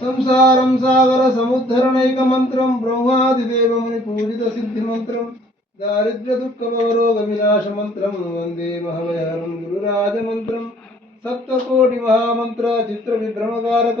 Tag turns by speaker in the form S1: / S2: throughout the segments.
S1: సంసారం సాగర సముద్ధరణైక మంత్రం బ్రహ్మాదిదేవముని పూజిత సిద్ధి మంత్రం దారిద్ర్య దుఃఖ భవరోగ వినాశ మంత్రం వందే మహవయహరం గురురాజ మంత్రం సప్తకోటి మహామంత్ర చిత్ర విభ్రమకారక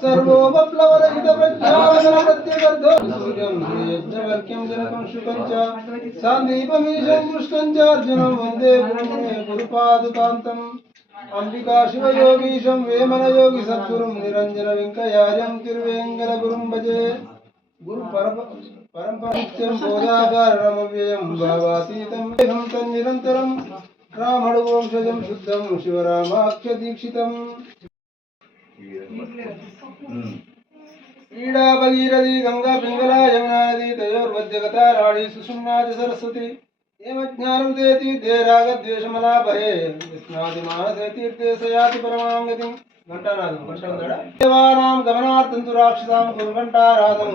S1: సర్వోపప్లవరహిత ప్రజ్ఞావసర ప్రత్యేకర్థో యజ్ఞవర్క్యం జనకం శుకం చ సాందీపమీశం కృష్ణం చ అర్జునం వందే బ్రహ్మే గురుపాదుకాంతం అంబికా శివయోగీశం వేమన యోగి సద్గురుం నిరంజన వెంకయార్యం తిరువేంగల గురుం భజే గురు పరప పరంపరత్యం భావాతీతం వేదం తన్నిరంతరం రామడు వంశజం శుద్ధం శివరామాఖ్య దీక్షితం క్రీడా భగీరథి గంగా పింగళ యమునాది తయోర్వద్యగత రాణి సుషుమ్నాది సరస్వతి ఏమజ్ఞానం తే తీర్థే రాగద్వేషమలాభయే స్నాది మానసే తీర్థే సయాతి పరమాంగతిం ఘంటానాదం ఘంటా దేవానాం గమనార్థం తు రాక్షసాం కుర్ఘంటారాధం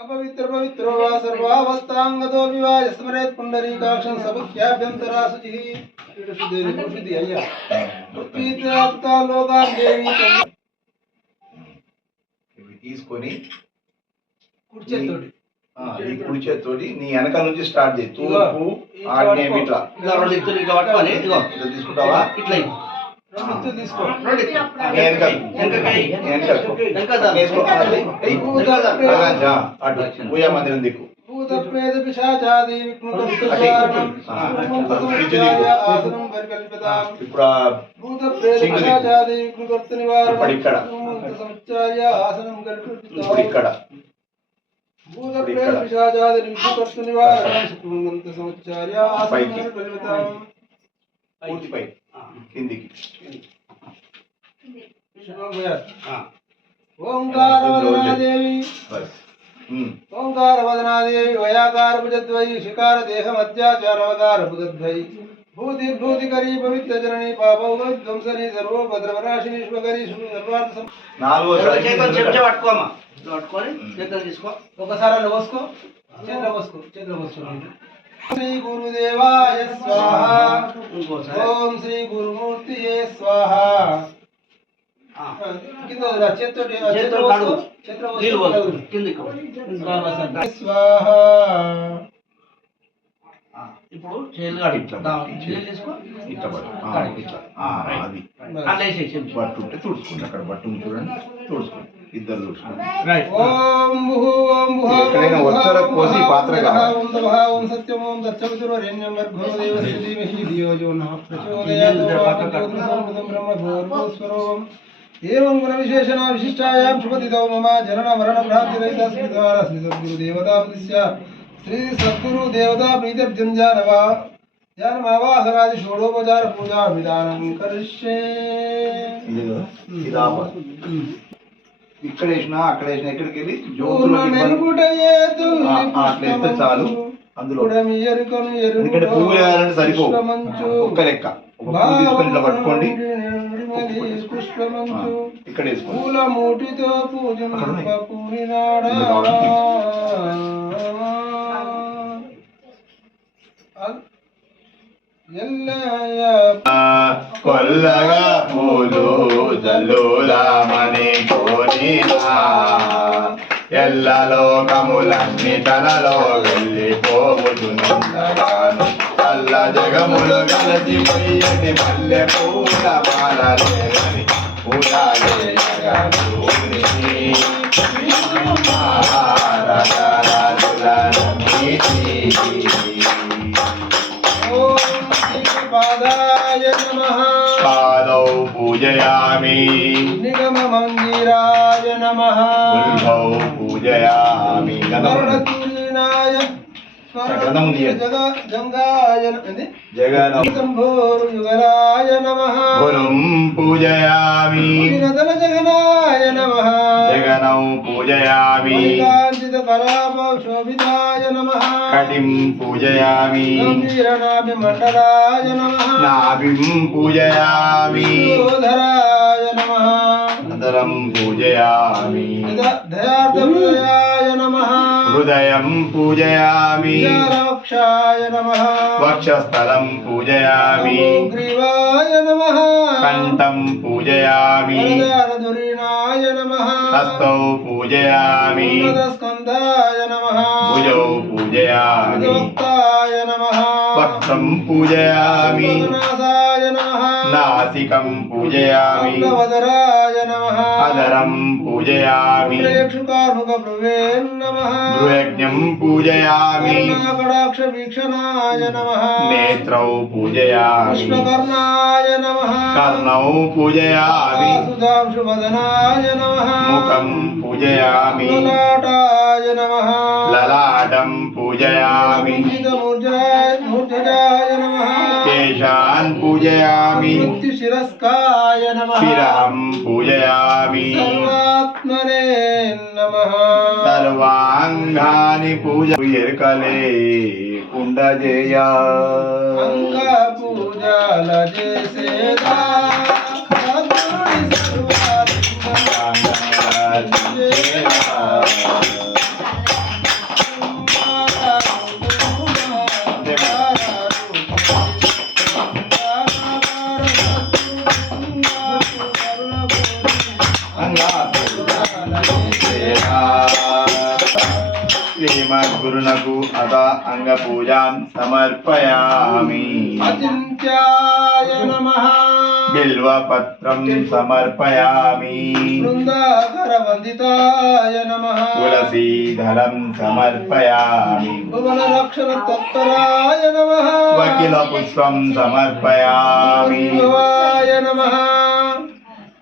S1: అపవిత్ర పవిత్రో వా సర్వావస్థాంగతో వివాయ స్మరేత్ పుండరీకాక్షం సముఖ్యాభ్యంతరా శుచి శుద్ధి శుద్ధి అయ్యా పృథ్వీత్యాత్కా లోకాన్ దేవి
S2: ఇవి తీసుకొని
S1: కుర్చేతోటి
S2: ఆ, ఈ కుడి చేత్తోటి నీ వెనకాల నుంచి స్టార్ట్ చేయి. తూర్పు ఆగ్నేయం ఇట్లా.
S3: రెండు ఇట్లా
S2: తీసుకుంటావా?
S3: ఇట్లా
S2: పూజా మందిరం దిక్కు.
S1: భూత ప్రేత పిశాచాది ఆసనం పరికల్పితాం. పిశాచాది నివారణ
S2: ఇక్కడ.
S1: ఆసనం కల్పితాం
S2: ఇక్కడ.
S1: భూత
S2: ఇప్పుడు
S1: ప్రేత
S2: ఇక్కడ.
S1: పిశాచాది విఘ్నకర్త నివారణ ఆసనం. కల్పితాం
S2: పై కిందికి
S1: శుభం భూయాత్.
S3: ఆ.
S1: ఓంకార వదనాదేవి
S2: బస్ ఉమ్.
S1: ఓంకార వదనాదేవి వయాకార భుజద్వయి శికార దేహ మధ్యాచారవకార భుజద్వై భూతిర్భూతికరీ పవిత్ర జనని పాపౌధ్వంసని సర్వోపద్రవనాశిని శుభకరీ సర్వార్థ సం-
S2: నాలుగో
S3: రెండు
S2: సారి
S3: చేతులు చెంచా పట్టుకోమా ఇట్లా పట్టుకొని చేతులు తీసుకో
S1: ఒకసారి అలా పోసుకో చేతిలో పోసుకో చేతిలో పోసుకో శ్రీ గురుదేవాయ స్వాహ. ఓం శ్రీ గురుమూర్తి స్వాహ.
S3: ఇప్పుడు చేతులు అట్లా
S2: ఉంటే తుడుచుకోండి. అక్కడ బట్టు చూడండి తుడుచుకోండి. ఇద్దరు తుడుచుకోండి
S1: ఓం భుః ఓం భుః
S2: ఎక్కడైనా
S1: ఓం భుః
S2: వచ్చారా పోసి
S1: ఓం
S2: పాత్ర
S1: భుః
S2: కావాలి.
S1: ఓం తపః ఓం సత్యం ఓం దత్తవితుర్వరేణ్యం భర్గో దేవస్య ధీమహి ధియో యో నః ప్రచోదయాత్ ఓం జ్యోతిసంపదం బ్రహ్మభూర్భువస్వరోం ఏవం గుణ విశేషణ విశిష్టాయాం శుభదిదౌ మమ జనన మరణ భ్రాంతిరహిత శ్రీద్వార శ్రీ సద్గురు దేవతాపతిస్య శ్రీ సద్గురు దేవతా ప్రీత్యర్థం జానవ జానమావాహనాది షోడోపచార పూజా విధానం కరిష్యే
S2: ఇక్కడ వేసినా అక్కడ వేసినా ఎక్కడికి వెళ్ళి చాలు. అందులో. ఎందుకంటే పువ్వులు వేయాలంటే
S1: పుష్పమంచు.
S2: ఒక్క లెక్క. ఒక పువ్వు తీసుకొని ఇట్లా పట్టుకోండి. ఇక్కడ వేసుకోండి. కొల్లగా పూలు జల్లుదామని కోరినా ఎల్ల లోకములన్నీ తనలో వెళ్ళిపోవుచునుండగాను చల్ల జగములు గలచి పొయ్యని మల్లె పూల మాలలేని పూజాలేయగా భూమిని. ఆరాధనలులనన్నిటి.
S1: ఓం सूर्यराज नमः
S2: पूजयामि कर्णतुल्यनाय
S1: जगन्भोरुयुगराय नमः
S2: गुरुं पूजयामि
S1: जगनाय नमः
S2: जगनौ पूजयामि
S1: काञ्चितकलापशोभिताय नमः
S2: कटिं पूजयामि
S1: गम्भीरनाभिमण्डलाय नमः
S2: नाभिं पूजयामि
S1: धराय नमः
S2: निरन्तरं पूजयामि। हृदयं पूजयामि।
S1: नमः।
S2: वक्षस्थलं पूजयामि। कण्ठं पूजयामि। हस्तौ पूजयामि। भुजौ पूजयामि। वक्षं पूजयामि। నాసికం పూజయామి.
S1: భగవదరాయ నమః
S2: అదరం పూజయామి.
S1: ప్రేక్షుకానుక బ్రువేన్ నమః
S2: బ్రువేజ్ఞం పూజయామి.
S1: కర్ణాకటాక్ష వీక్షణాయ నమః.
S2: నేత్రౌ పూజయామి.
S1: కృష్ణకర్ణాయ నమః.
S2: కర్ణౌ పూజయామి.
S1: సుధాంశువదనాయ నమః.
S2: ముఖం పూజయామి.
S1: లలాటాయ నమః.
S2: లలాటం
S1: పూజయామి. మూర్ధజాయ నమః.
S2: ईशान पूजयामि।
S1: मुक्तिशिरस्काय नमः।
S2: शिरहं पूजयामि।
S1: सर्वात्मने नमः।
S2: सर्वाङ्गानि
S1: पूजयर्कले कुण्डजेया। सेदा
S2: శ్రీమద్గురునకు అత అంగ పూజాన్ సమర్పయామి
S1: అచింత్యాయ నమః
S2: బిల్వపత్రం సమర్పయామి
S1: బృందాకర వందితాయ నమః
S2: తులసీదళం సమర్పయామి
S1: భువన రక్షణ తత్పరాయ నమః
S2: వకిల పుష్పం సమర్పయామి
S1: శివాయ నమః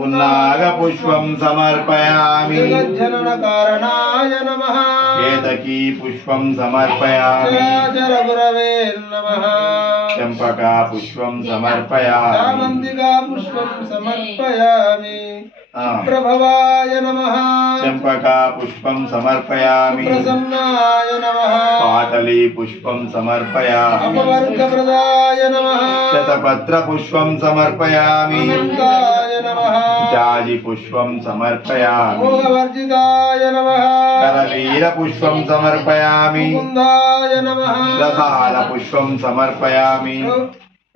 S2: ఉన్నాగ పుష్పం సమర్పయామి
S1: జగజ్జనన కారణాయ నమః
S2: కేతకీ పుష్పం సమర్పయామి చంపకా పుష్పం సమర్పయామి
S1: పుష్పం సమర్పయామి ప్రభవాయ నమః
S2: చంపకా పుష్పం సమర్పయామి
S1: ప్రసన్నాయ నమః
S2: పాటలీ పుష్పం సమర్పయామి
S1: అపవర్గప్రదాయ నమః
S2: శతపత్ర పుష్పం సమర్పయామి జాజి పుష్పం సమర్పయామి।
S1: మోహవర్జితాయ నమః।
S2: కరవీర పుష్పం సమర్పయామి।
S1: ముకుందాయ నమః।
S2: రసాల పుష్పం సమర్పయామి।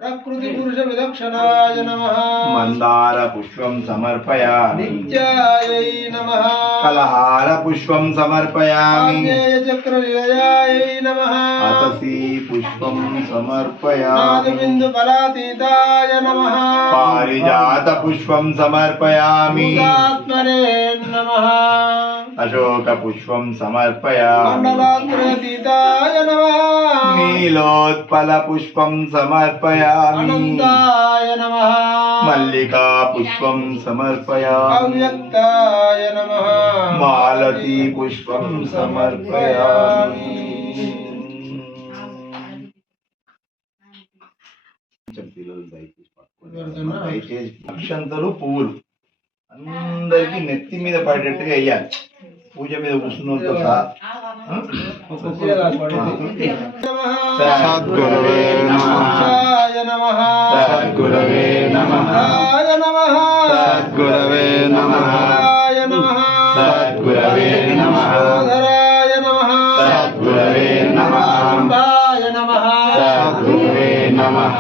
S1: ప్రకృతి పురుష విలక్షణాయ నమః।
S2: మందార పుష్పం సమర్పయామి।
S1: నిత్యాయై నమః।
S2: కలహార పుష్పం సమర్పయామి।
S1: చక్ర నిలయాయై నమః।
S2: అతసీ పుష్పం సమర్పయామి
S1: నాదబిందు ఫలాతీతాయ నమః
S2: పారిజాత పుష్పం సమర్పయామి
S1: భూతాత్మనే నమః
S2: అశోక పుష్పం సమర్పయామి
S1: మండలాగ్రతీతాయ నమః
S2: నీలోత్పల పుష్పం సమర్పయామి దయచేసి పట్టుకోండి. దయచేసి అక్షంతలు పువ్వులు. అందరికి నెత్తి మీద పడేట్టుగా వేయాలి. పూజ మీద కూర్చున్నతో సహా. ఆ? సద్గురవే నమః.
S1: సద్గురవే నమః.
S2: సద్గురవే నమః.
S1: ఆయ నమః.
S2: సద్గురవే నమః.
S1: ఆయ నమః.
S2: సద్గురవే నమః.
S1: సోదరాయ నమః.
S2: సద్గురవే నమః.
S1: నమః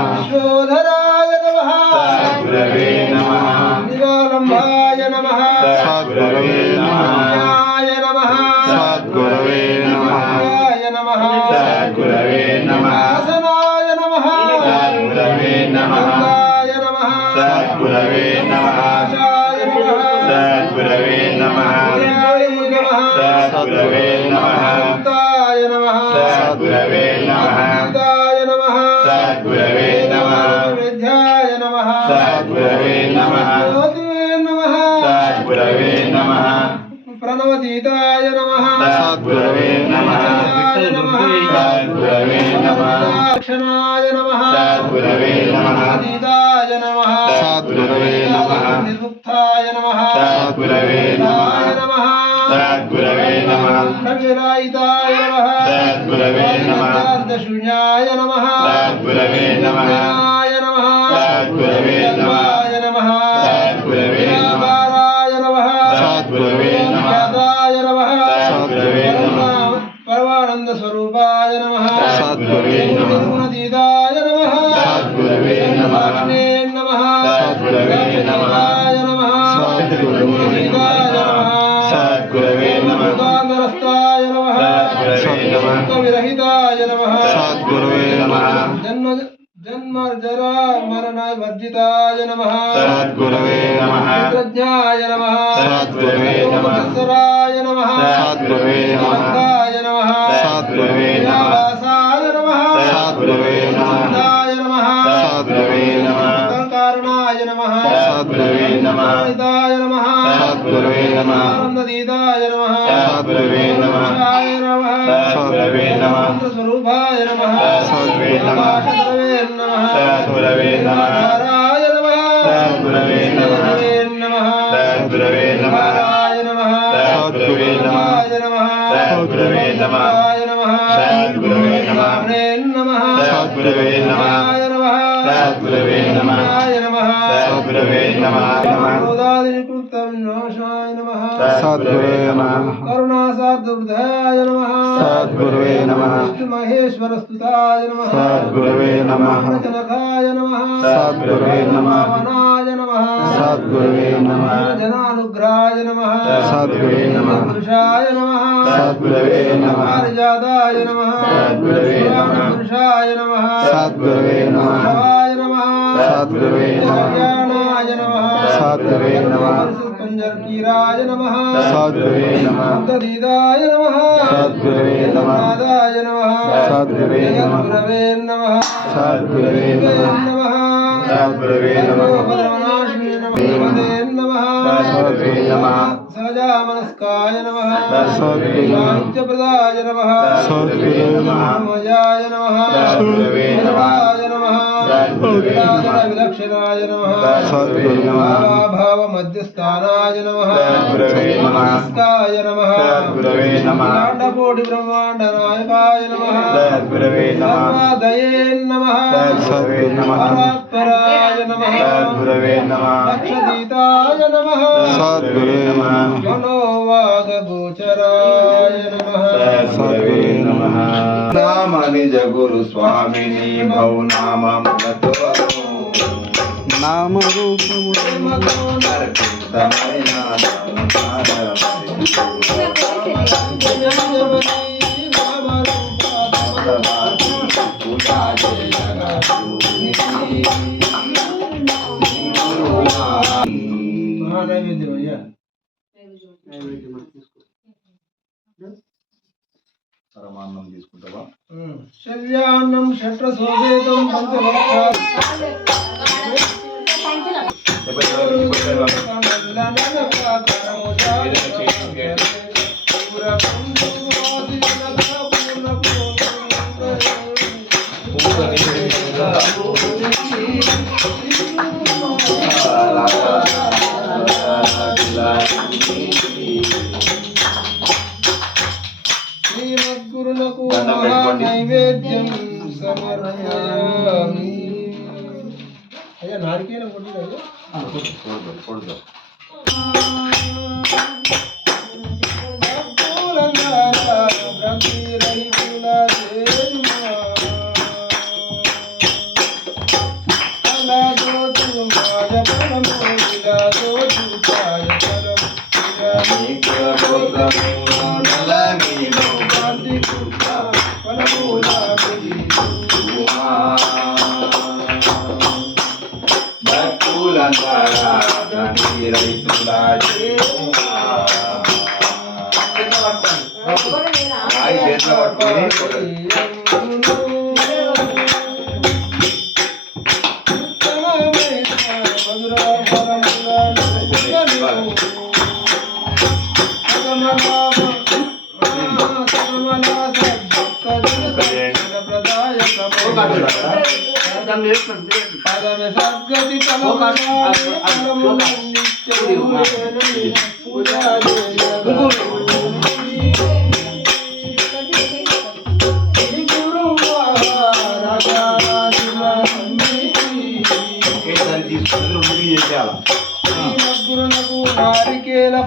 S2: సద్గురవే నమః.
S1: దక్షిణాయ నమః.
S2: సద్గురవే నమః.
S1: అతీతాయ నమః.
S2: సద్గురవే నమః.
S1: నిర్ముక్తాయ నమః.
S2: సద్గురవే నమః. సద్గురవే నమః.
S1: ప్రవిరాయితాయ నమః.
S2: సద్గురవే నమః. సద్గురవే నమః.
S1: నాయ నమః. విరహితాయ నమః
S2: సద్గురవే నమః
S1: జన్మ జన్మ జరా మరణ వర్జితాయ నమః
S2: సద్గురవే నమః
S1: రుద్రజ్ఞాయ నమః
S2: సద్గురవే నమః
S1: సరాయ నమః
S2: సద్గురవే నమః
S1: శాంతాయ నమః
S2: సద్గురవే నమః
S1: వ్యాసాయ నమః
S2: సద్గురవే నమః
S1: శాంతాయ నమః
S2: సద్గురవే నమః
S1: కారణాయ నమః
S2: సద్గురవే నమః
S1: హితాయ నమః
S2: సద్గురవే నమః
S1: ఆనందదీతాయ నమః
S2: సద్గురవే నమః సద్గురవే నమః
S1: స్వరూపాయ నమః
S2: సద్గురవే నమః
S1: సద్గురవే నమః నారాయ నమః
S2: సద్గురవే నమః
S1: సద్గురవే నమః
S2: సద్గురవే నమః సద్గురవే నమః సద్గురవే నమః సద్గురవే నమః సద్గురవే నమః సద్గురవే నమః సద్గురవే నమః సద్గురవే నమః
S1: కరుణాసార్ధవృద్ధాయ నమః
S2: సద్గురవే నమః
S1: మహేశ్వరస్తుతాయ నమః
S2: సద్గురవే నమః
S1: జనకాయ నమః
S2: సద్గురవే నమః
S1: పవనాయ నమః
S2: సద్గురవే నమః
S1: జనానుగ్రహాయ నమః
S2: సద్గురవే నమః
S1: పురుషాయ నమః
S2: సద్గురవే నమః
S1: పారిజాతాయ నమః
S2: సద్గురవే నమః
S1: పురుషాయ నమః
S2: సద్గురవే నమః
S1: శివాయ నమః
S2: సద్గురవే నమః
S1: కళ్యాణాయ నమః
S2: సద్గురవే నమః
S1: నమః అంతదీదాయ నమః
S2: సద్గురవే నమః
S1: నాదాయ నమః
S2: సద్గురవే నమః
S1: జగద్గురవే నమః
S2: సద్గురవే నమః
S1: నమః
S2: సద్గురవే నమః
S1: భద్రవనాశినే నమః
S2: సద్గురవే నమః
S1: సహజామనస్కాయ నమః
S2: సద్గురవే నమః
S1: శాంత్యప్రదాయ నమః
S2: సద్గురవే నమః
S1: మయాయ నమః
S2: సద్గురవే నమః
S1: భద్రాయ నమః
S2: సద్గురవే నమః
S1: విలక్షణాయ నమః. భావ మధ్యస్థానాయ నమస్కాయ నమః.
S2: సద్గురవే నమః.
S1: అఖండకోటి బ్రహ్మాండ నాయకాయ నమః.
S2: సద్గురవే నమః.
S1: సర్వదయే నమః.
S2: సద్గురవే నమః.
S1: నామ
S2: నిజ గురు స్వామిని భౌ నామములతో. నామ రూపము
S1: నైవేద్యం అయ్యా
S2: పరమాన్నం తీసుకుంటావా
S1: శల్యాన్నం షట్ర శోభేతం Hold on.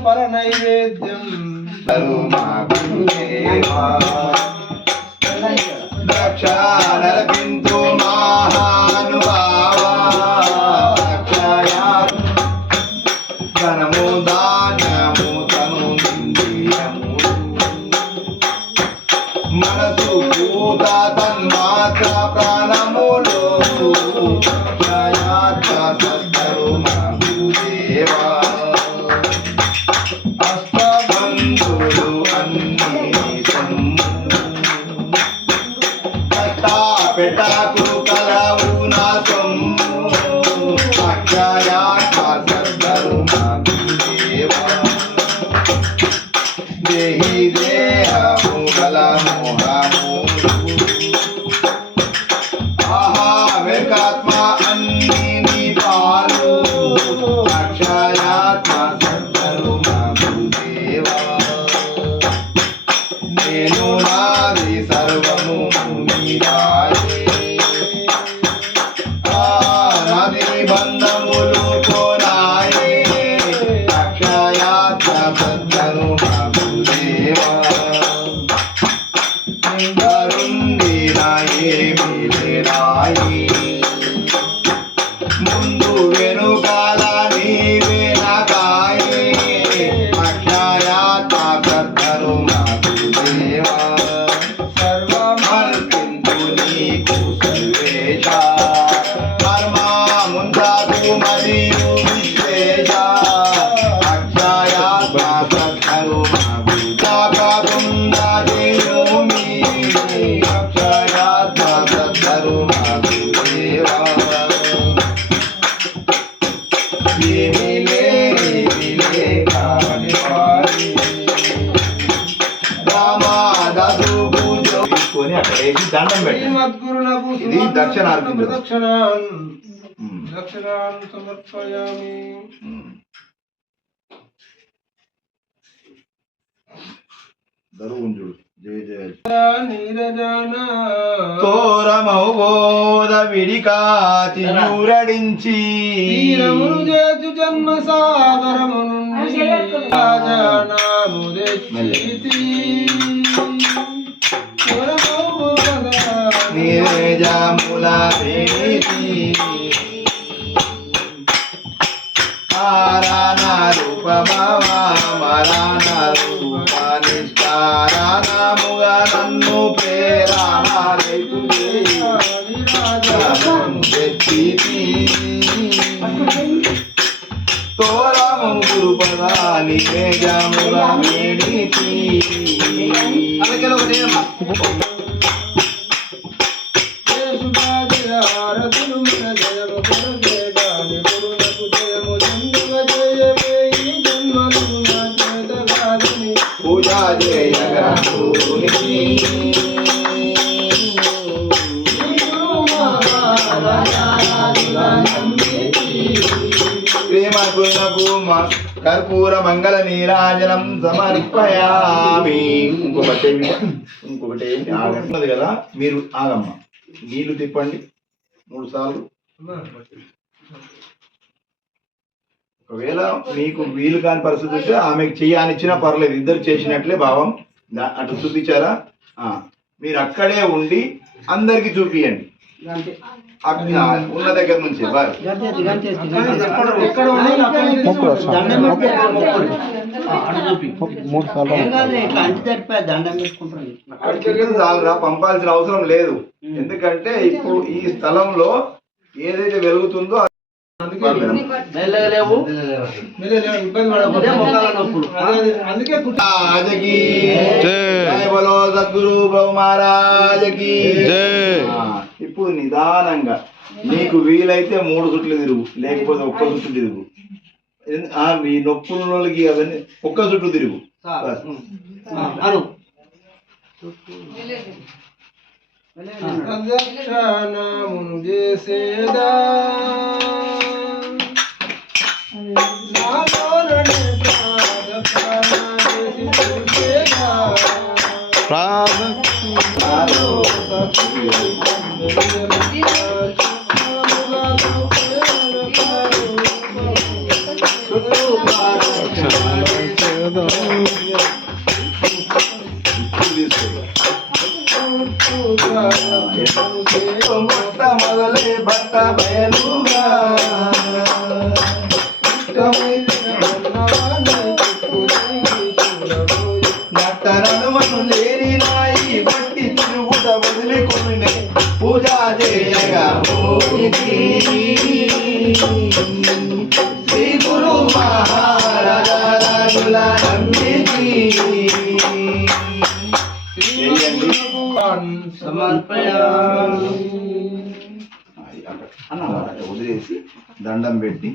S1: ఫల నైవేద్యం
S2: దక్షానరబిందు మహానుభావా
S1: Thank
S2: you. దక్షిణార్థం.
S1: దక్షిణాన్
S2: ఉమ్,
S1: దక్షిణాన్ సమర్పయామి.
S2: దరువుంజుడు జయ జయ.
S1: నీరజాన.
S2: తోరమౌబోధ విడికాచి ఊరడించి
S1: తీరమును చేతు జన్మ సాగరము నుండి. రాజానాము తెచ్చితి. పురమౌ nireja mula
S2: beni para na rupa mama కర్పూర మంగళ నీరాజనం సమర్పయామి. ఇంకొకటి ఇంకొకటి ఆగన్నది కదా మీరు ఆగమ్మ. నీళ్ళు తిప్పండి. మూడు సార్లు. ఒకవేళ మీకు వీలు కాని పరిస్థితి ఉంటే ఆమెకు చెయ్యనిచ్చినా పర్లేదు. ఇద్దరు చేసినట్లే భావం. అటు చూపించారా? ఆ, మీరు అక్కడే ఉండి అందరికి చూపియండి. ఉన్న దగ్గర నుంచి చాలురా పంపాల్సిన అవసరం లేదు. ఎందుకంటే ఇప్పుడు ఈ స్థలంలో ఏదైతే వెలుగుతుందో
S1: అందుకే
S2: బలో సద్గురు ఇప్పుడు నిదానంగా. నీకు వీలైతే మూడు చుట్లు తిరుగు. లేకపోతే ఒక్క చుట్టు తిరుగు. మీ నొప్పులకి అవన్నీ ఒక్క చుట్టు తిరుగు.
S3: అను ప్రదక్షిణమును చేసేదా?
S2: Thank you. వదిలేసి దండం పెట్టి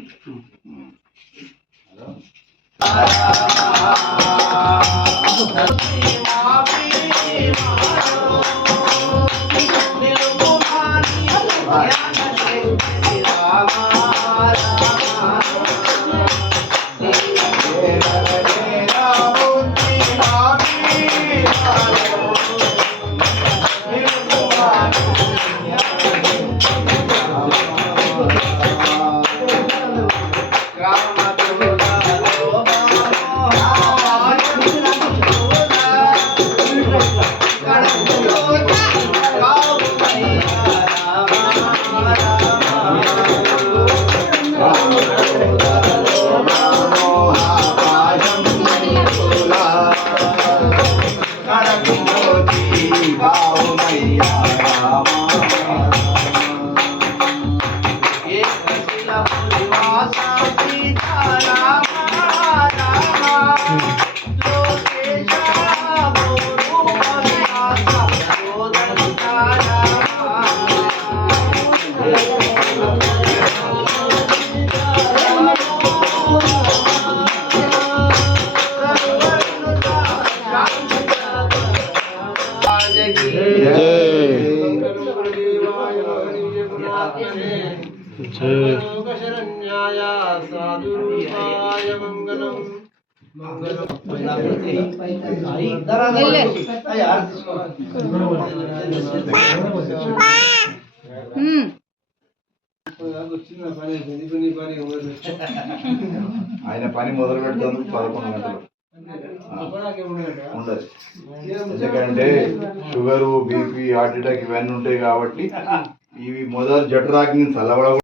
S3: శరణ్యాయ
S2: ఆయన పని మొదలు పెడుతుంది పదకొండు గంటలు. ఉండదు. ఎందుకంటే షుగరు బీపీ హార్ట్ అటాక్ ఇవన్నీ ఉంటాయి కాబట్టి ఇవి మొదలు జఠరాగ్ని చల్లబడ